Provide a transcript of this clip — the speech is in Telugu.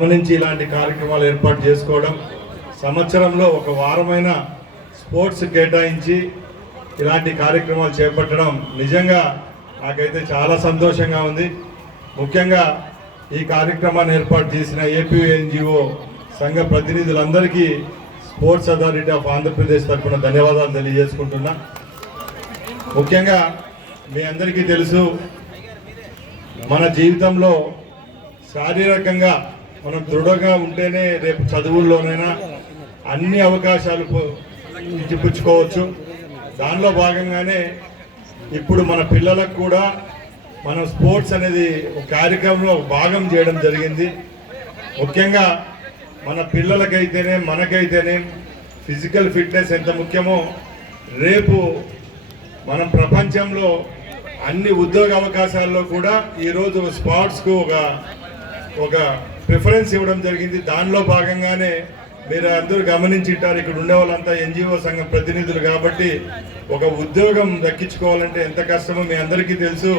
గమనించి ఇలాంటి కార్యక్రమాలు ఏర్పాటు చేసుకోవడం సంవత్సరంలో ఒక వారమైన స్పోర్ట్స్ కేటాయించి ఇలాంటి కార్యక్రమాలు చేపట్టడం నిజంగా నాకైతే చాలా సంతోషంగా ఉంది. ముఖ్యంగా ఈ కార్యక్రమాన్ని ఏర్పాటు చేసిన ఏపీఎన్జిఓ సంఘ ప్రతినిధులందరికీ స్పోర్ట్స్ అథారిటీ ఆఫ్ ఆంధ్రప్రదేశ్ తరఫున ధన్యవాదాలు తెలియజేసుకుంటున్నా. ముఖ్యంగా మీ అందరికీ తెలుసు మన జీవితంలో శారీరకంగా మనం దృఢంగా ఉంటేనే రేపు చదువుల్లోనైనా అన్ని అవకాశాలు పు- ఇచ్చిపుచ్చుకోవచ్చు దానిలో భాగంగానే ఇప్పుడు మన పిల్లలకు కూడా మనం స్పోర్ట్స్ అనేది ఒక కార్యక్రమంలో భాగం చేయడం జరిగింది. ముఖ్యంగా మన పిల్లలకైతేనే మనకైతేనే ఫిజికల్ ఫిట్నెస్ ఎంత ముఖ్యమో రేపు మనం ప్రపంచంలో అన్ని ఉద్యోగ అవకాశాల్లో కూడా ఈరోజు స్పోర్ట్స్కు ఒక ఒక ప్రిఫరెన్స్ ఇవ్వడం జరిగింది. దానిలో భాగంగానే మీరు అందరూ గమనించింటారు ఇక్కడ ఉండే వాళ్ళంతా ఎన్జిఓ సంఘం ప్రతినిధులు కాబట్టి ఒక ఉద్యోగం దక్కించుకోవాలంటే ఎంత కష్టమో మీ అందరికీ తెలుసు.